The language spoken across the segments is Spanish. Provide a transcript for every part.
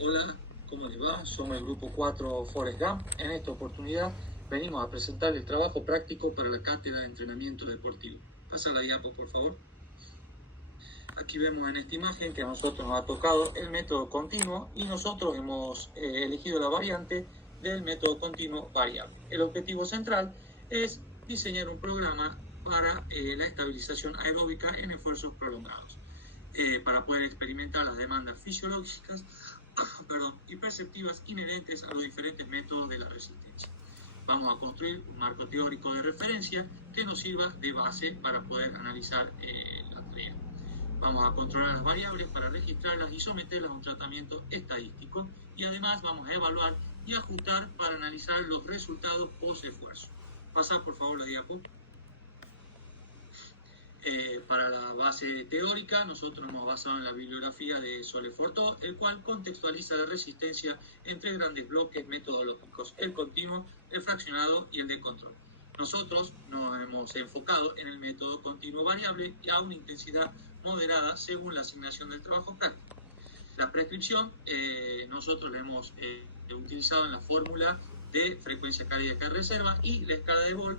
Hola, ¿cómo les va? Somos el grupo 4 Forest Gump. En esta oportunidad venimos a presentar el trabajo práctico para la cátedra de entrenamiento deportivo. Pasa la diapo, por favor. Aquí vemos en esta imagen que a nosotros nos ha tocado el método continuo y nosotros hemos elegido la variante del método continuo variable. El objetivo central es diseñar un programa para la estabilización aeróbica en esfuerzos prolongados, para poder experimentar las demandas fisiológicas y perceptivas inherentes a los diferentes métodos de la resistencia. Vamos a construir un marco teórico de referencia que nos sirva de base para poder analizar la tarea. Vamos a controlar las variables para registrarlas y someterlas a un tratamiento estadístico, y además vamos a evaluar y ajustar para analizar los resultados post esfuerzo. Pasa por favor la diapo. Para la base teórica, nosotros nos hemos basado en la bibliografía de Sole-Fortot, el cual contextualiza la resistencia entre grandes bloques metodológicos, el continuo, el fraccionado y el de control. Nosotros nos hemos enfocado en el método continuo variable y a una intensidad moderada según la asignación del trabajo práctico. La prescripción nosotros la hemos utilizado en la fórmula de frecuencia cardíaca de reserva, y la escala de Boll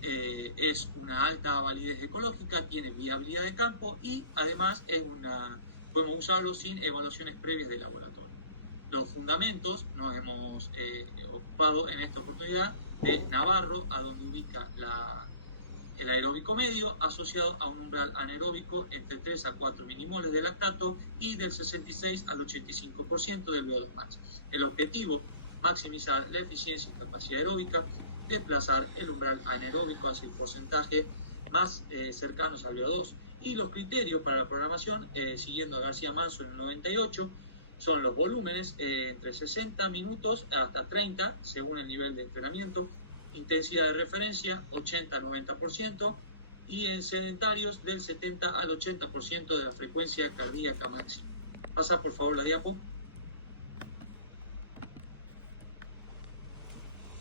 es una alta validez ecológica, tiene viabilidad de campo y además podemos usarlo sin evaluaciones previas de laboratorio. Los fundamentos nos hemos ocupado en esta oportunidad de Navarro, a donde ubica el aeróbico medio asociado a un umbral anaeróbico entre 3 a 4 milimoles de lactato y del 66 al 85% del VO2 max. El objetivo, maximizar la eficiencia y capacidad aeróbica, desplazar el umbral anaeróbico hacia el porcentaje más cercanos al VO2. Y los criterios para la programación, siguiendo a García Manso en el 98, son los volúmenes entre 60 minutos hasta 30, según el nivel de entrenamiento, intensidad de referencia 80-90%, y en sedentarios del 70 al 80% de la frecuencia cardíaca máxima. Pasa por favor la diapo.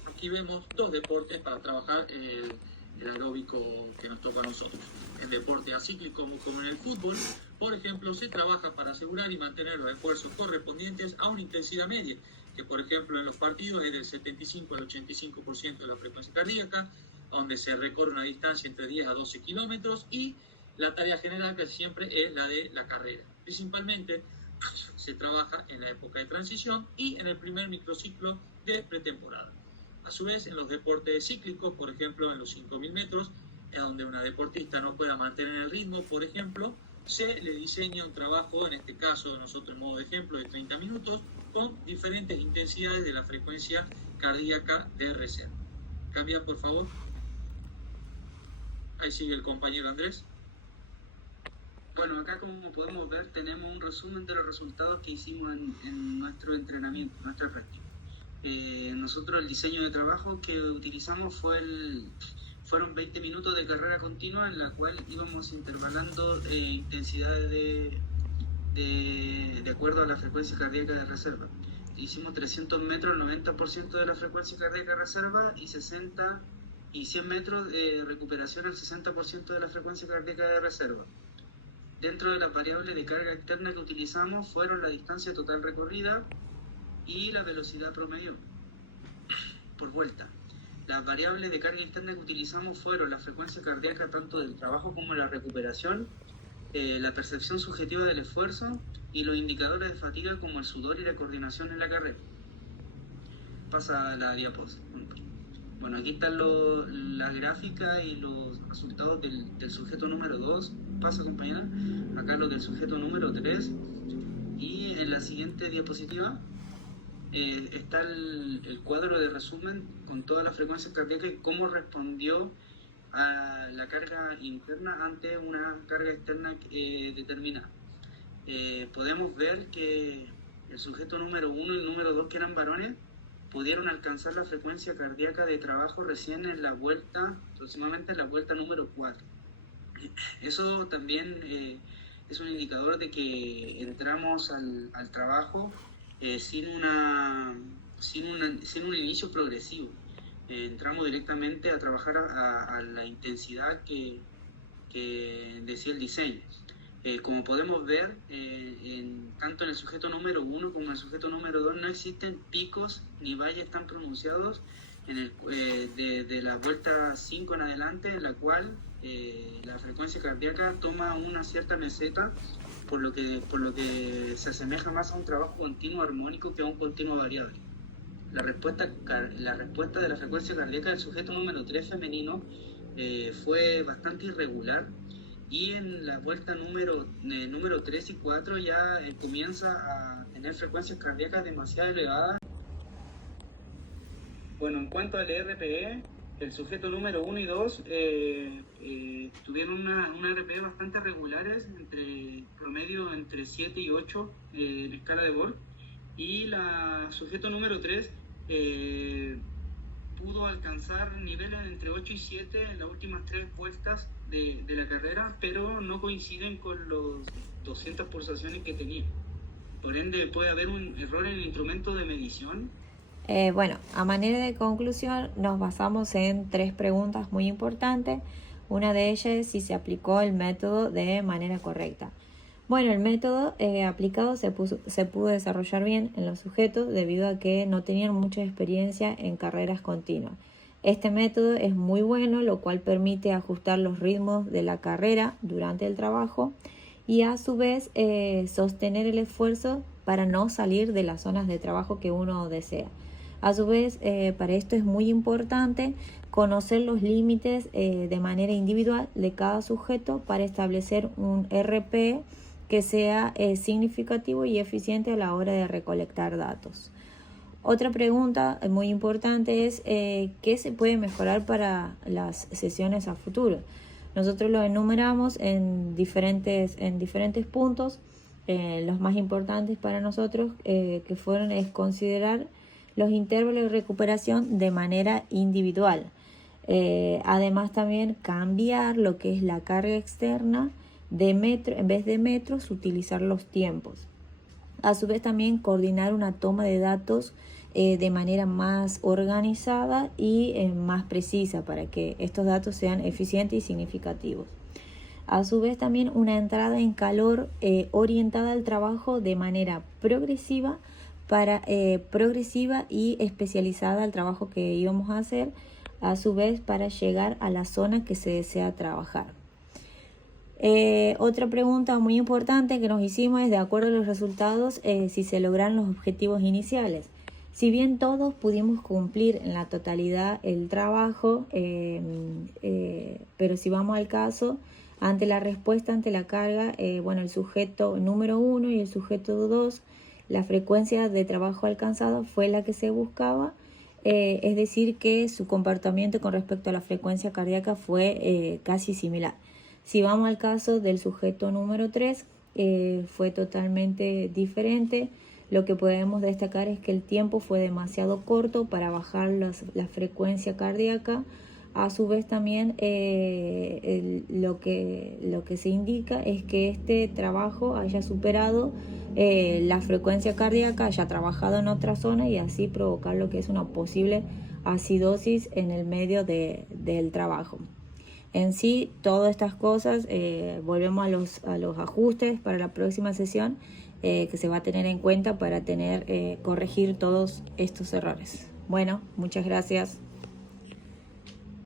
Aquí vemos dos deportes para trabajar el aeróbico que nos toca a nosotros. El deporte acíclico, como en el fútbol, por ejemplo, se trabaja para asegurar y mantener los esfuerzos correspondientes a una intensidad media, que por ejemplo en los partidos es del 75 al 85% de la frecuencia cardíaca, donde se recorre una distancia entre 10 a 12 kilómetros, y la tarea general casi siempre es la de la carrera. Principalmente se trabaja en la época de transición y en el primer microciclo de pretemporada. A su vez, en los deportes cíclicos, por ejemplo en los 5.000 metros, donde una deportista no pueda mantener el ritmo, por ejemplo, se le diseña un trabajo, en este caso nosotros en modo de ejemplo, de 30 minutos, con diferentes intensidades de la frecuencia cardíaca de reserva. Cambia, por favor. Ahí sigue el compañero Andrés. Bueno, acá como podemos ver tenemos un resumen de los resultados que hicimos en nuestro entrenamiento, nuestra práctica. Nosotros el diseño de trabajo que utilizamos fueron 20 minutos de carrera continua en la cual íbamos intervalando intensidades de acuerdo a la frecuencia cardíaca de reserva. Hicimos 300 metros, el 90% de la frecuencia cardíaca de reserva, y 60 y 100 metros de recuperación, el 60% de la frecuencia cardíaca de reserva. Dentro de las variables de carga externa que utilizamos fueron la distancia total recorrida y la velocidad promedio por vuelta. Las variables de carga interna que utilizamos fueron la frecuencia cardíaca tanto del trabajo como de la recuperación, la percepción subjetiva del esfuerzo y los indicadores de fatiga como el sudor y la coordinación en la carrera. Pasa la diapositiva. Bueno, aquí están la gráfica y los resultados del sujeto número 2. Pasa, compañera. Acá los del sujeto número 3. Y en la siguiente diapositiva está el cuadro de resumen con toda la frecuencia cardíaca y cómo respondió a la carga interna ante una carga externa determinada. Podemos ver que el sujeto número 1 y el número 2, que eran varones, pudieron alcanzar la frecuencia cardíaca de trabajo recién en la vuelta, aproximadamente en la vuelta número 4. Eso también es un indicador de que entramos al trabajo sin un inicio progresivo. Entramos directamente a trabajar a la intensidad que decía el diseño. Como podemos ver, tanto en el sujeto número 1 como en el sujeto número 2 no existen picos ni valles tan pronunciados de la vuelta 5 en adelante, en la cual la frecuencia cardíaca toma una cierta meseta, por lo que se asemeja más a un trabajo continuo armónico que a un continuo variable. La respuesta de la frecuencia cardíaca del sujeto número 3 femenino fue bastante irregular, y en la vuelta número 3 y 4 ya comienza a tener frecuencias cardíacas demasiado elevadas. Bueno, en cuanto al RPE, el sujeto número 1 y 2 tuvieron una RPE bastante regulares, promedio entre 7 y 8 en escala de Borg, y la sujeto número 3 pudo alcanzar niveles entre 8 y 7 en las últimas 3 vueltas de la carrera, pero no coinciden con los 200 pulsaciones que tenía. Por ende, puede haber un error en el instrumento de medición. Bueno, a manera de conclusión, nos basamos en 3 preguntas muy importantes. Una de ellas es si se aplicó el método de manera correcta. Bueno, el método aplicado se pudo desarrollar bien en los sujetos debido a que no tenían mucha experiencia en carreras continuas. Este método es muy bueno, lo cual permite ajustar los ritmos de la carrera durante el trabajo y a su vez sostener el esfuerzo para no salir de las zonas de trabajo que uno desea. A su vez, para esto es muy importante conocer los límites de manera individual de cada sujeto para establecer un RP que sea significativo y eficiente a la hora de recolectar datos. Otra pregunta muy importante es ¿qué se puede mejorar para las sesiones a futuro? Nosotros lo enumeramos en diferentes puntos. Los más importantes para nosotros es considerar los intervalos de recuperación de manera individual. Además también cambiar lo que es la carga externa de metro, en vez de metros, utilizar los tiempos. A su vez también coordinar una toma de datos de manera más organizada y más precisa para que estos datos sean eficientes y significativos. A su vez también una entrada en calor orientada al trabajo de manera progresiva y especializada al trabajo que íbamos a hacer, a su vez para llegar a la zona que se desea trabajar. Otra pregunta muy importante que nos hicimos es, de acuerdo a los resultados, si se lograron los objetivos iniciales. Si bien todos pudimos cumplir en la totalidad el trabajo, pero si vamos al caso, ante la respuesta ante la carga, el sujeto número 1 y el sujeto 2, la frecuencia de trabajo alcanzada fue la que se buscaba, es decir, que su comportamiento con respecto a la frecuencia cardíaca fue casi similar. Si vamos al caso del sujeto número 3, fue totalmente diferente. Lo que podemos destacar es que el tiempo fue demasiado corto para bajar la frecuencia cardíaca. A su vez también lo que se indica es que este trabajo haya superado la frecuencia cardíaca, haya trabajado en otra zona y así provocar lo que es una posible acidosis en el medio del trabajo. En sí, todas estas cosas, volvemos a los ajustes para la próxima sesión que se va a tener en cuenta para corregir todos estos errores. Bueno, muchas gracias.